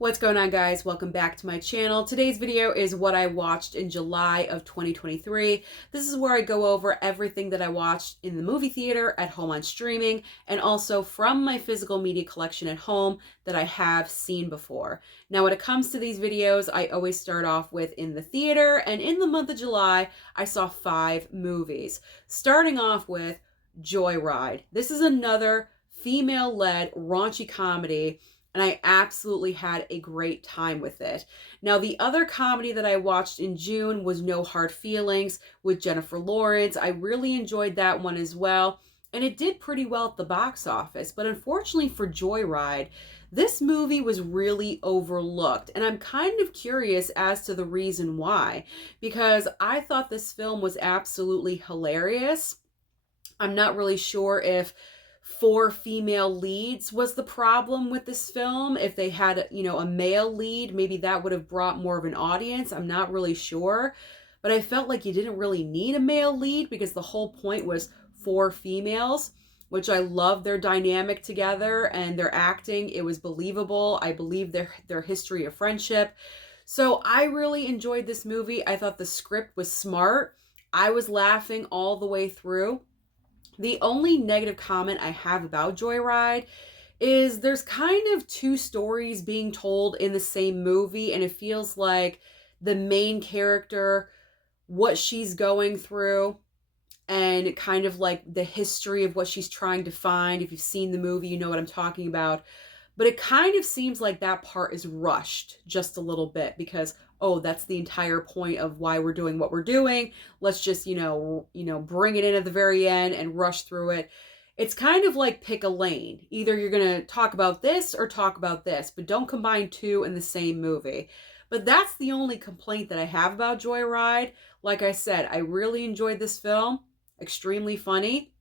What's going on, guys? Welcome back to my channel. Today's video is what I watched in July of 2023. This is where I go over everything that I watched in the movie theater, at home on streaming, and also from my physical media collection at home that I have seen before. Now, when it comes to these videos, I always start off with in the theater, and in the month of July, I saw 5 movies. Starting off with Joyride. This is another female-led raunchy comedy, and I absolutely had a great time with it. Now, the other comedy that I watched in June was No Hard Feelings with Jennifer Lawrence. I really enjoyed that one as well, and it did pretty well at the box office. But unfortunately for Joyride, this movie was really overlooked, and I'm kind of curious as to the reason why, because I thought this film was absolutely hilarious. I'm not really sure if 4 female leads was the problem with this film. If they had, a male lead, maybe that would have brought more of an audience. I'm not really sure. But I felt like you didn't really need a male lead because the whole point was 4 females, which I love their dynamic together and their acting. It was believable. I believe their history of friendship. So I really enjoyed this movie. I thought the script was smart. I was laughing all the way through. The only negative comment I have about Joyride is there's kind of 2 stories being told in the same movie, and it feels like the main character, what she's going through, and kind of like the history of what she's trying to find. If you've seen the movie, you know what I'm talking about. But it kind of seems like that part is rushed just a little bit because, oh, that's the entire point of why we're doing what we're doing. Let's just, bring it in at the very end and rush through it. It's kind of like pick a lane. Either you're going to talk about this or talk about this, but don't combine 2 in the same movie. But that's the only complaint that I have about Joyride. Like I said, I really enjoyed this film. Extremely funny.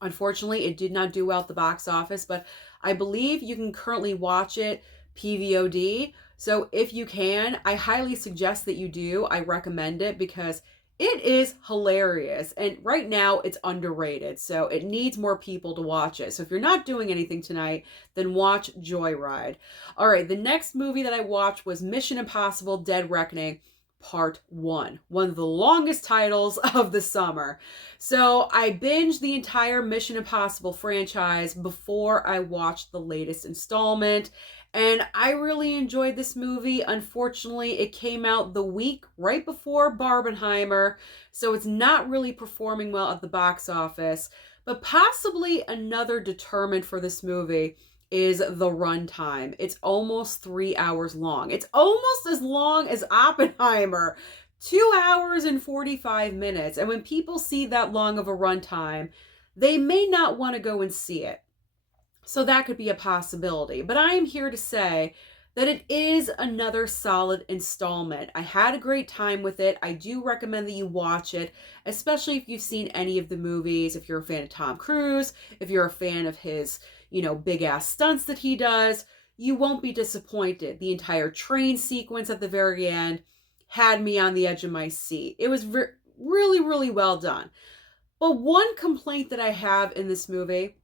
Unfortunately, it did not do well at the box office, but I believe you can currently watch it PVOD. So if you can, I highly suggest that you do. I recommend it because it is hilarious. And right now it's underrated. So it needs more people to watch it. So if you're not doing anything tonight, then watch Joyride. All right, the next movie that I watched was Mission Impossible: Dead Reckoning Part 1, one of the longest titles of the summer. So I binged the entire Mission Impossible franchise before I watched the latest installment, and I really enjoyed this movie. Unfortunately, it came out the week right before Barbenheimer, so it's not really performing well at the box office, but possibly another determinant for this movie is the runtime. It's almost 3 hours long. It's almost as long as Oppenheimer, 2 hours and 45 minutes. And when people see that long of a runtime, they may not want to go and see it. So that could be a possibility. But I am here to say that it is another solid installment. I had a great time with it. I do recommend that you watch it, especially if you've seen any of the movies, if you're a fan of Tom Cruise, if you're a fan of his, big ass stunts that he does. You won't be disappointed. The entire train sequence at the very end had me on the edge of my seat. It was really, really well done. But one complaint that I have in this movie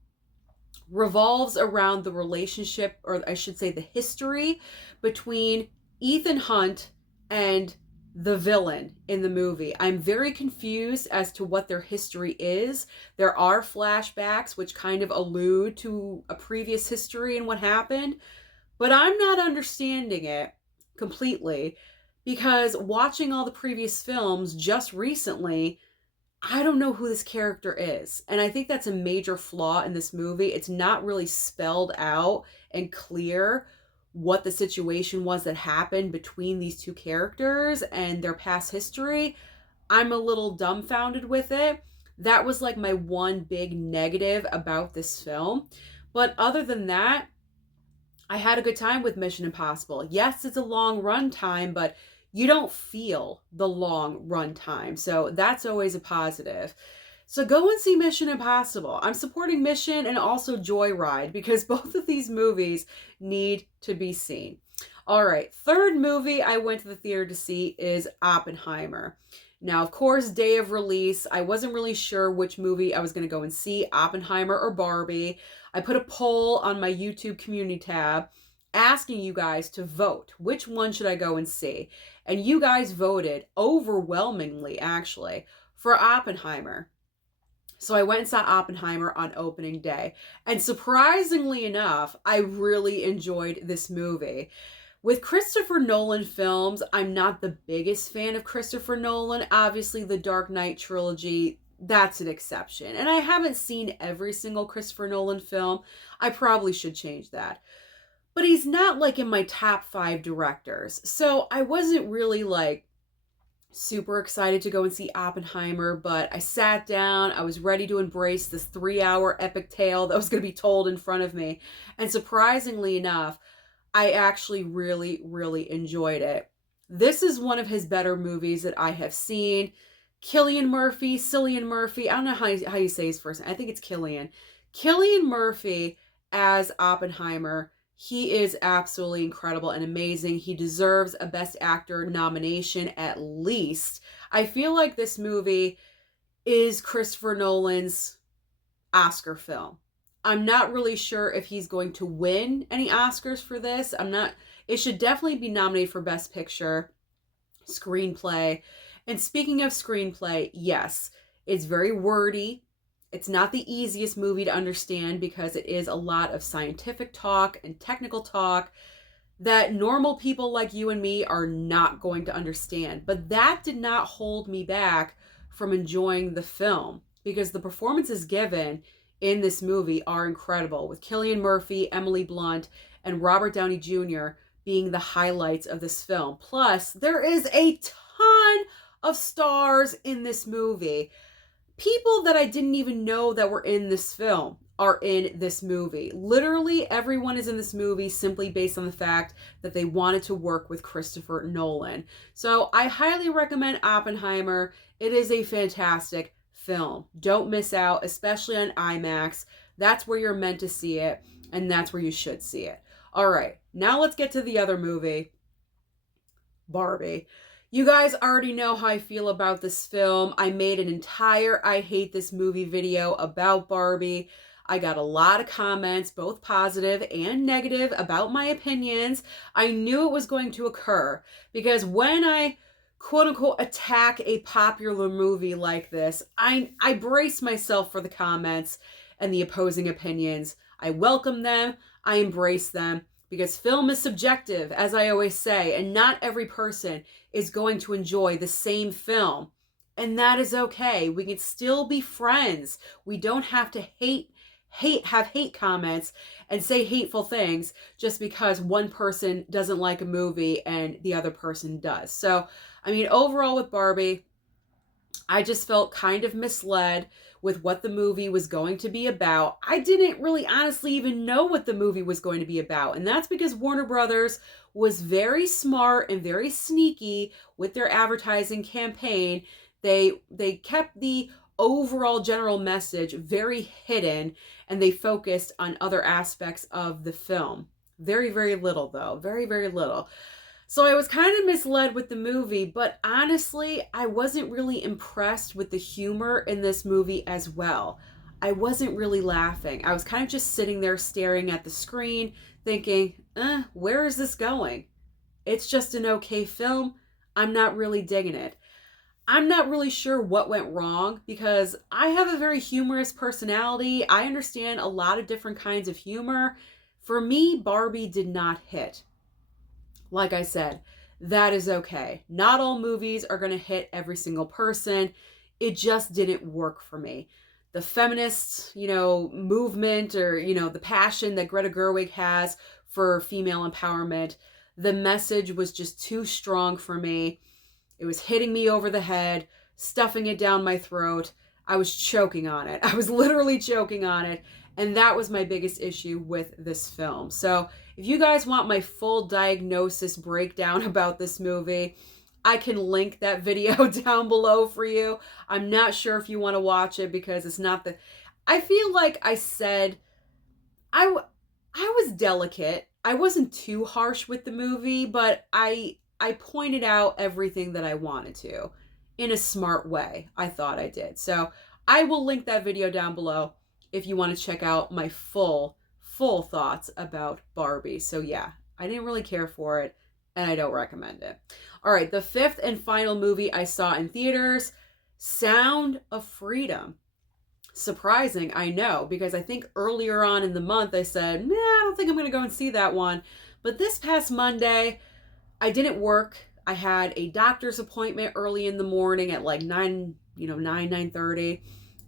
revolves around the relationship, or I should say the history, between Ethan Hunt and the villain in the movie. I'm very confused as to what their history is. There are flashbacks which kind of allude to a previous history and what happened, but I'm not understanding it completely because watching all the previous films just recently, I don't know who this character is. And I think that's a major flaw in this movie. It's not really spelled out and clear what the situation was that happened between these 2 characters and their past history. I'm a little dumbfounded with it. That was like my one big negative about this film. But other than that, I had a good time with Mission Impossible. Yes, it's a long run time, but you don't feel the long run time. So that's always a positive. So go and see Mission Impossible. I'm supporting Mission and also Joyride because both of these movies need to be seen. All right, third movie I went to the theater to see is Oppenheimer. Now, of course, day of release, I wasn't really sure which movie I was going to go and see, Oppenheimer or Barbie. I put a poll on my YouTube community tab, asking you guys to vote. Which one should I go and see? And you guys voted overwhelmingly, actually, for Oppenheimer. So I went and saw Oppenheimer on opening day. And surprisingly enough, I really enjoyed this movie. With Christopher Nolan films, I'm not the biggest fan of Christopher Nolan. Obviously, the Dark Knight trilogy, that's an exception. And I haven't seen every single Christopher Nolan film. I probably should change that. But he's not like in my top 5 directors. So I wasn't really like super excited to go and see Oppenheimer, but I sat down, I was ready to embrace this 3-hour epic tale that was going to be told in front of me. And surprisingly enough, I actually really, really enjoyed it. This is one of his better movies that I have seen. Cillian Murphy, I don't know how you say his first name. I think it's Cillian. Cillian Murphy as Oppenheimer, he is absolutely incredible and amazing. He deserves a Best Actor nomination at least. I feel like this movie is Christopher Nolan's Oscar film. I'm not really sure if he's going to win any Oscars for this. It should definitely be nominated for Best Picture, Screenplay. And speaking of screenplay, yes, it's very wordy. It's not the easiest movie to understand because it is a lot of scientific talk and technical talk that normal people like you and me are not going to understand. But that did not hold me back from enjoying the film because the performances given in this movie are incredible, with Cillian Murphy, Emily Blunt, and Robert Downey Jr. being the highlights of this film. Plus, there is a ton of stars in this movie. People that I didn't even know that were in this film are in this movie. Literally everyone is in this movie simply based on the fact that they wanted to work with Christopher Nolan. So I highly recommend Oppenheimer. It is a fantastic film. Don't miss out, especially on IMAX. That's where you're meant to see it, and that's where you should see it. All right, now let's get to the other movie, Barbie. You guys already know how I feel about this film. I made an entire I hate this movie video about Barbie. I got a lot of comments, both positive and negative, about my opinions. I knew it was going to occur because when I quote unquote attack a popular movie like this, I brace myself for the comments and the opposing opinions. I welcome them, I embrace them, because film is subjective, as I always say, and not every person is going to enjoy the same film. And that is okay. We can still be friends. We don't have to have hate comments and say hateful things just because one person doesn't like a movie and the other person does. So, I mean, overall with Barbie, I just felt kind of misled with what the movie was going to be about. I didn't really honestly even know what the movie was going to be about. And that's because Warner Brothers was very smart and very sneaky with their advertising campaign. They kept the overall general message very hidden, and they focused on other aspects of the film. Very, very little though. Very, very little. So I was kind of misled with the movie, but honestly, I wasn't really impressed with the humor in this movie as well. I wasn't really laughing. I was kind of just sitting there staring at the screen thinking, where is this going? It's just an okay film. I'm not really digging it. I'm not really sure what went wrong because I have a very humorous personality. I understand a lot of different kinds of humor. For me, Barbie did not hit. Like I said, that is okay. Not all movies are going to hit every single person. It just didn't work for me. The feminist, movement or, the passion that Greta Gerwig has for female empowerment, the message was just too strong for me. It was hitting me over the head, stuffing it down my throat. I was choking on it. I was literally choking on it. And that was my biggest issue with this film. So if you guys want my full diagnosis breakdown about this movie, I can link that video down below for you. I'm not sure if you want to watch it because it's not I feel like I said I was delicate. I wasn't too harsh with the movie, but I pointed out everything that I wanted to in a smart way. I thought I did. So I will link that video down below if you want to check out my full thoughts about Barbie. So yeah, I didn't really care for it, and I don't recommend it. All right, the fifth and final movie I saw in theaters, Sound of Freedom. Surprising, I know, because I think earlier on in the month I said, nah, I don't think I'm going to go and see that one. But this past Monday, I didn't work. I had a doctor's appointment early in the morning at like 9:30.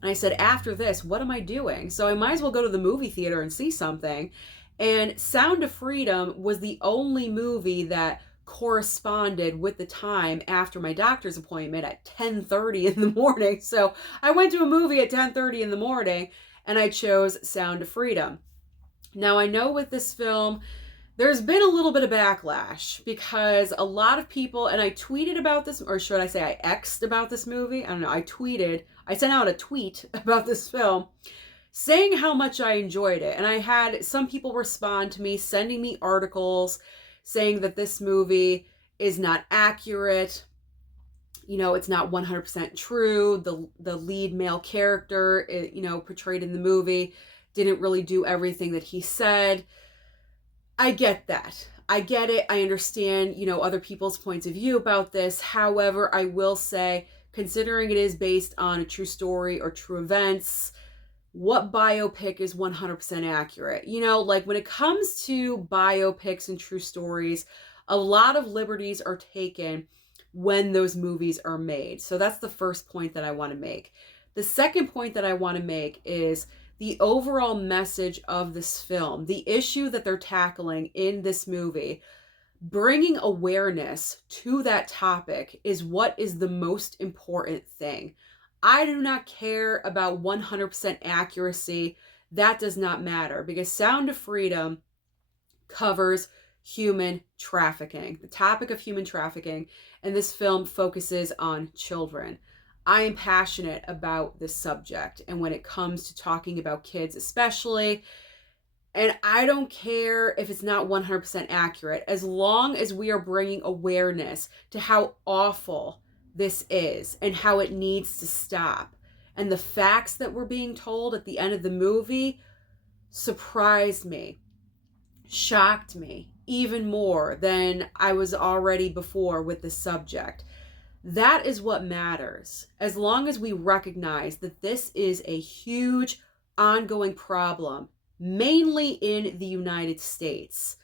And I said, after this, what am I doing? So I might as well go to the movie theater and see something. And Sound of Freedom was the only movie that corresponded with the time after my doctor's appointment at 10:30 in the morning. So I went to a movie at 10:30 in the morning and I chose Sound of Freedom. Now I know with this film, there's been a little bit of backlash because a lot of people, and I tweeted about this, or should I say I X'd about this movie? I don't know. I sent out a tweet about this film saying how much I enjoyed it. And I had some people respond to me, sending me articles saying that this movie is not accurate. It's not 100% true. The lead male character, portrayed in the movie didn't really do everything that he said. I get that. I get it. I understand, other people's points of view about this. However, I will say, considering it is based on a true story or true events, what biopic is 100% accurate? Like when it comes to biopics and true stories, a lot of liberties are taken when those movies are made. So that's the first point that I want to make. The second point that I want to make is the overall message of this film, the issue that they're tackling in this movie. Bringing awareness to that topic is what is the most important thing. I do not care about 100% accuracy. That does not matter because Sound of Freedom covers human trafficking, the topic of human trafficking, and this film focuses on children. I am passionate about this subject, and when it comes to talking about kids especially, and I don't care if it's not 100% accurate, as long as we are bringing awareness to how awful this is and how it needs to stop. And the facts that were being told at the end of the movie surprised me, shocked me even more than I was already before with this subject. That is what matters. As long as we recognize that this is a huge ongoing problem, mainly in the United States,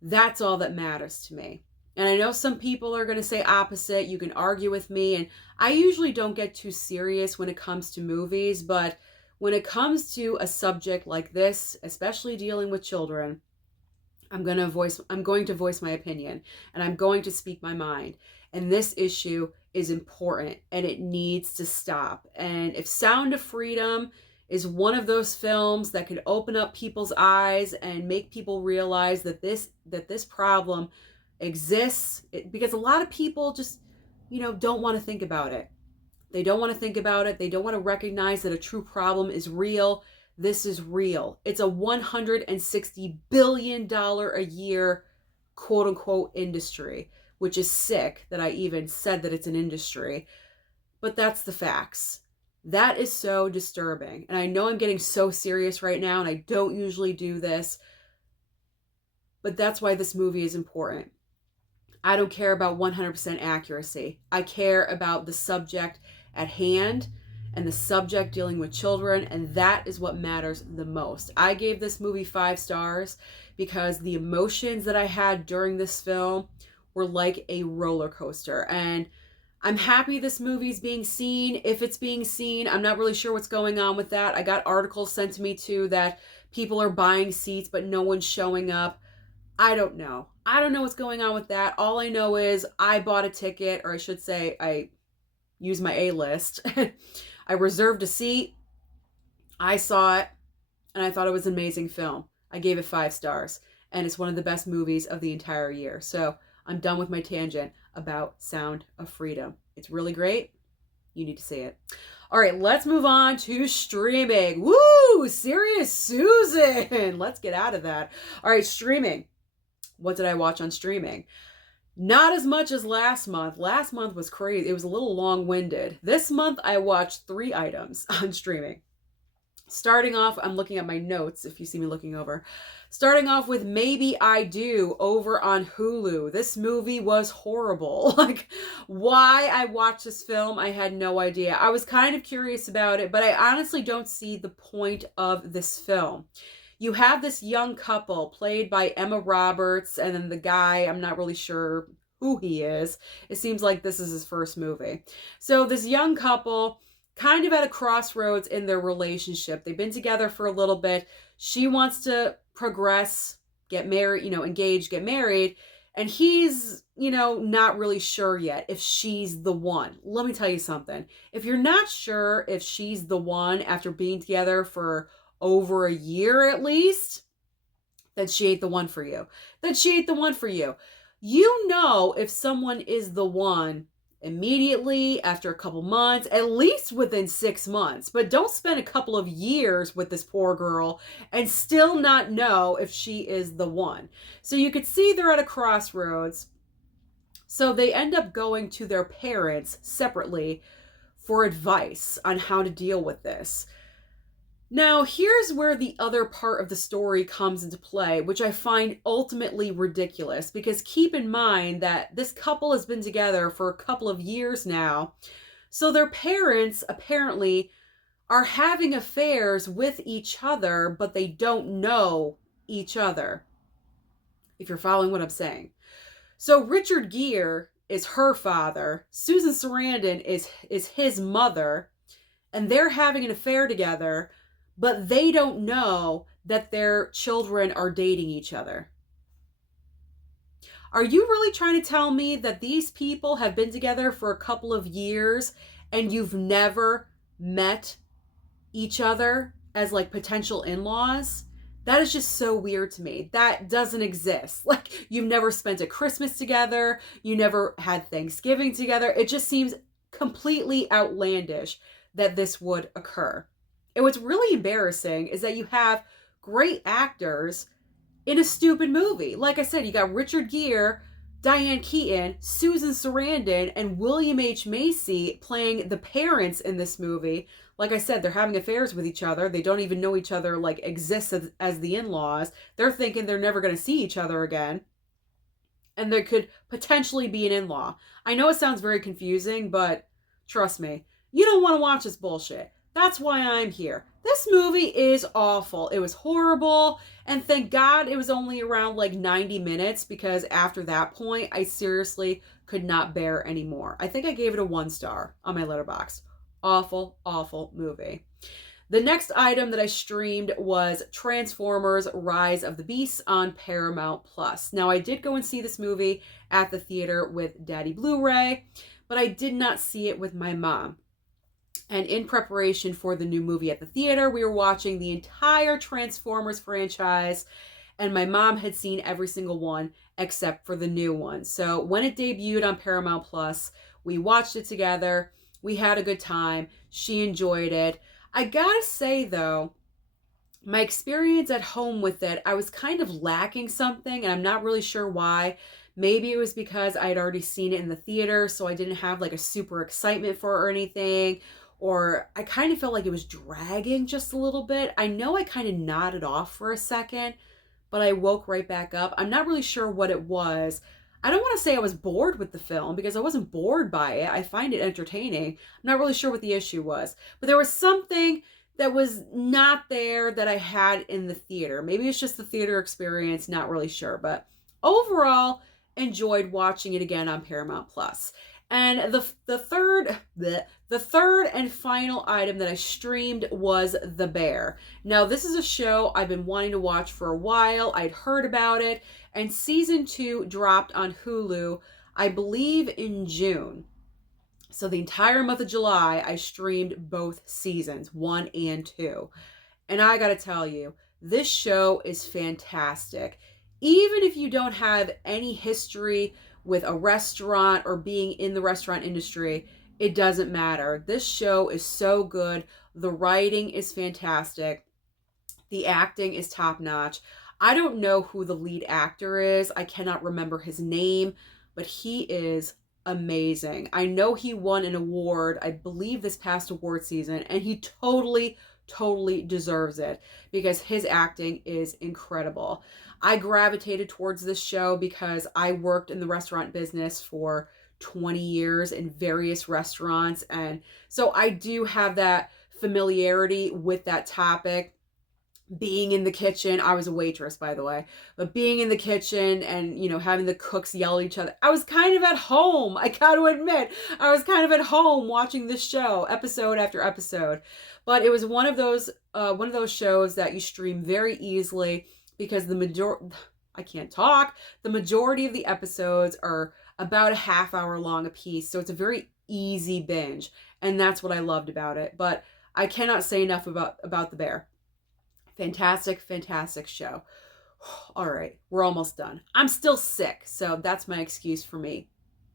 that's all that matters to me. And I know some people are going to say opposite. You can argue with me. And I usually don't get too serious when it comes to movies. But when it comes to a subject like this, especially dealing with children, I'm going to voice my opinion. And I'm going to speak my mind. And this issue is important. And it needs to stop. And if Sound of Freedom is one of those films that could open up people's eyes and make people realize that this problem exists, because a lot of people just, don't want to think about it. They don't want to think about it. They don't want to recognize that a true problem is real. This is real. It's a $160 billion a year, quote unquote, industry, which is sick that I even said that it's an industry, but that's the facts. That is so disturbing. And I know I'm getting so serious right now, and I don't usually do this, but that's why this movie is important. I don't care about 100% accuracy. I care about the subject at hand and the subject dealing with children, and that is what matters the most. I gave this movie 5 stars because the emotions that I had during this film were like a roller coaster. And I'm happy this movie's being seen. If it's being seen, I'm not really sure what's going on with that. I got articles sent to me too that people are buying seats, but no one's showing up. I don't know. I don't know what's going on with that. All I know is I bought a ticket, or I should say I used my A-list. I reserved a seat. I saw it, and I thought it was an amazing film. I gave it 5 stars, and it's one of the best movies of the entire year. So I'm done with my tangent about Sound of Freedom. It's really great. You need to see it. All right, let's move on to streaming. Woo! Serious Susan! Let's get out of that. All right, streaming. What did I watch on streaming? Not as much as last month. Last month was crazy. It was a little long-winded. This month, I watched 3 items on streaming. Starting off, I'm looking at my notes if you see me looking over. Starting off with Maybe I Do over on Hulu. This movie was horrible. Like, why I watched this film, I had no idea. I was kind of curious about it, but I honestly don't see the point of this film. You have this young couple played by Emma Roberts, and then the guy, I'm not really sure who he is. It seems like this is his first movie. So, this young couple, kind of at a crossroads in their relationship. They've been together for a little bit. She wants to progress, get married, engage, get married. And he's, not really sure yet if she's the one. Let me tell you something. If you're not sure if she's the one after being together for over a year at least, then she ain't the one for you. Then she ain't the one for you. You know if someone is the one immediately, after a couple months, at least within 6 months. But don't spend a couple of years with this poor girl and still not know if she is the one. So you could see they're at a crossroads. So they end up going to their parents separately for advice on how to deal with this. Now, here's where the other part of the story comes into play, which I find ultimately ridiculous, because keep in mind that this couple has been together for a couple of years now. So their parents apparently are having affairs with each other, but they don't know each other, if you're following what I'm saying. So Richard Gere is her father, Susan Sarandon is his mother, and they're having an affair together, but they don't know that their children are dating each other. Are you really trying to tell me that these people have been together for a couple of years and you've never met each other as like potential in-laws? That is just so weird to me. That doesn't exist. Like, you've never spent a Christmas together. You never had Thanksgiving together. It just seems completely outlandish that this would occur. And what's really embarrassing is that you have great actors in a stupid movie. Like I said, you got Richard Gere, Diane Keaton, Susan Sarandon, and William H. Macy playing the parents in this movie. Like I said, they're having affairs with each other. They don't even know each other, like, exist as the in-laws. They're thinking they're never going to see each other again. And there could potentially be an in-law. I know it sounds very confusing, but trust me, you don't want to watch this bullshit. That's why I'm here. This movie is awful. It was horrible. And thank God it was only around like 90 minutes, because after that point, I seriously could not bear anymore. I think I gave it a 1 star on my Letterboxd. Awful, awful movie. The next item that I streamed was Transformers Rise of the Beasts on Paramount Plus. Now, I did go and see this movie at the theater with Daddy Blu-ray, but I did not see it with my mom. And in preparation for the new movie at the theater, we were watching the entire Transformers franchise, and my mom had seen every single one except for the new one. So when it debuted on Paramount Plus, we watched it together. We had a good time. She enjoyed it. I gotta say, though, my experience at home with it, I was kind of lacking something, and I'm not really sure why. Maybe it was because I had already seen it in the theater, so I didn't have like a super excitement for it or anything. Or I kind of felt like it was dragging just a little bit. I know I kind of nodded off for a second, but I woke right back up. I'm not really sure what it was. I don't want to say I was bored with the film, because I wasn't bored by it. I find it entertaining. I'm not really sure what the issue was. But there was something that was not there that I had in the theater. Maybe it's just the theater experience, not really sure. But overall, enjoyed watching it again on Paramount Plus. And the third and final item that I streamed was The Bear. Now, this is a show I've been wanting to watch for a while. I'd heard about it, and season 2 dropped on Hulu, I believe, in June. So the entire month of July, I streamed both seasons, 1 and 2. And I gotta tell you, this show is fantastic. Even if you don't have any history with a restaurant or being in the restaurant industry, it doesn't matter. This show is so good. The writing is fantastic. The acting is top notch. I don't know who the lead actor is. I cannot remember his name, but he is amazing. I know he won an award, I believe this past award season, and he totally totally deserves it because his acting is incredible. I gravitated towards this show because I worked in the restaurant business for 20 years in various restaurants, and so I do have that familiarity with that topic. Being in the kitchen, I was a waitress, by the way, but being in the kitchen and, you know, having the cooks yell at each other, I was kind of at home. I got to admit, I was kind of at home watching this show episode after episode. But it was one of those shows that you stream very easily because I can't talk. The majority of the episodes are about a half hour long a piece, so it's a very easy binge, and that's what I loved about it. But I cannot say enough about The Bear. Fantastic, fantastic show. All right, we're almost done. I'm still sick, so that's my excuse for me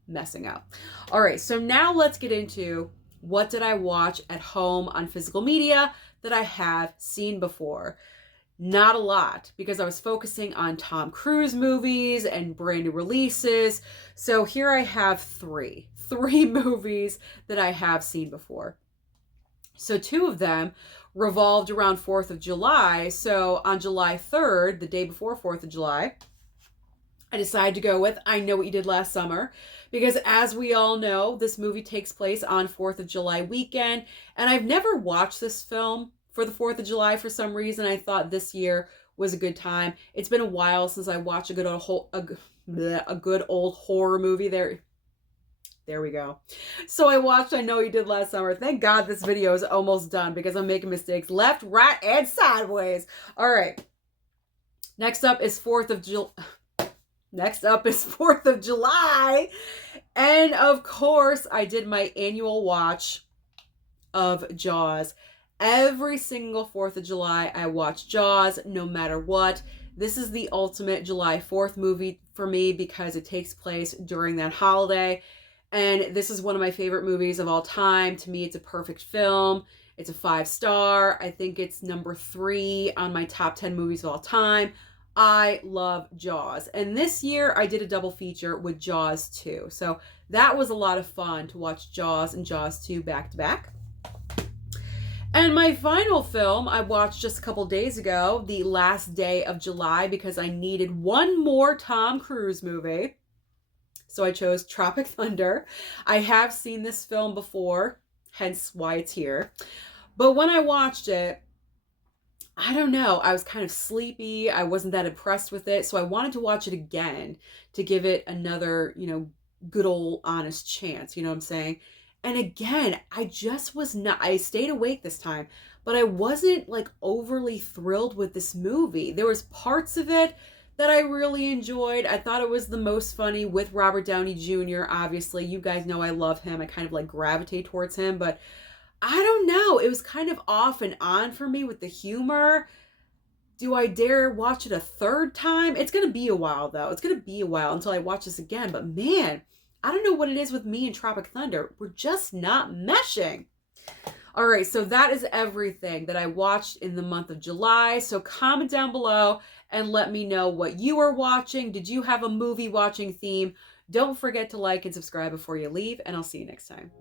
messing up. All right, so now let's get into what did I watch at home on physical media that I have seen before. Not a lot, because I was focusing on Tom Cruise movies and brand new releases. So here I have three movies that I have seen before. So two of them revolved around 4th of July. So on July 3rd, the day before 4th of July, I decided to go with I Know What You Did Last Summer, because as we all know, this movie takes place on 4th of July weekend, and I've never watched this film for the 4th of July for some reason. I thought this year was a good time. It's been a while since I watched a good old horror movie. There we go. So I watched I Know You Did Last Summer. Thank God this video is almost done because I'm making mistakes left, right, and sideways. All right. Next up is 4th of July. And of course, I did my annual watch of Jaws. Every single 4th of July, I watch Jaws no matter what. This is the ultimate July 4th movie for me because it takes place during that holiday. And this is one of my favorite movies of all time. To me, it's a perfect film. It's a 5-star. I think it's number 3 on my top 10 movies of all time. I love Jaws. And this year, I did a double feature with Jaws 2. So that was a lot of fun to watch Jaws and Jaws 2 back to back. And my final film I watched just a couple days ago, the last day of July, because I needed one more Tom Cruise movie. So I chose Tropic Thunder. I have seen this film before, hence why it's here. But when I watched it, I don't know, I was kind of sleepy. I wasn't that impressed with it. So I wanted to watch it again to give it another, good old honest chance. You know what I'm saying? And again, I just was not, I stayed awake this time, but I wasn't like overly thrilled with this movie. There was parts of it that I really enjoyed. I thought it was the most funny with Robert Downey Jr. Obviously, you guys know I love him. I kind of like gravitate towards him, but I don't know. It was kind of off and on for me with the humor. Do I dare watch it a third time? It's going to be a while though. It's going to be a while until I watch this again, but man, I don't know what it is with me and Tropic Thunder. We're just not meshing. All right, so that is everything that I watched in the month of July. So comment down below and let me know what you are watching. Did you have a movie watching theme? Don't forget to like and subscribe before you leave, and I'll see you next time.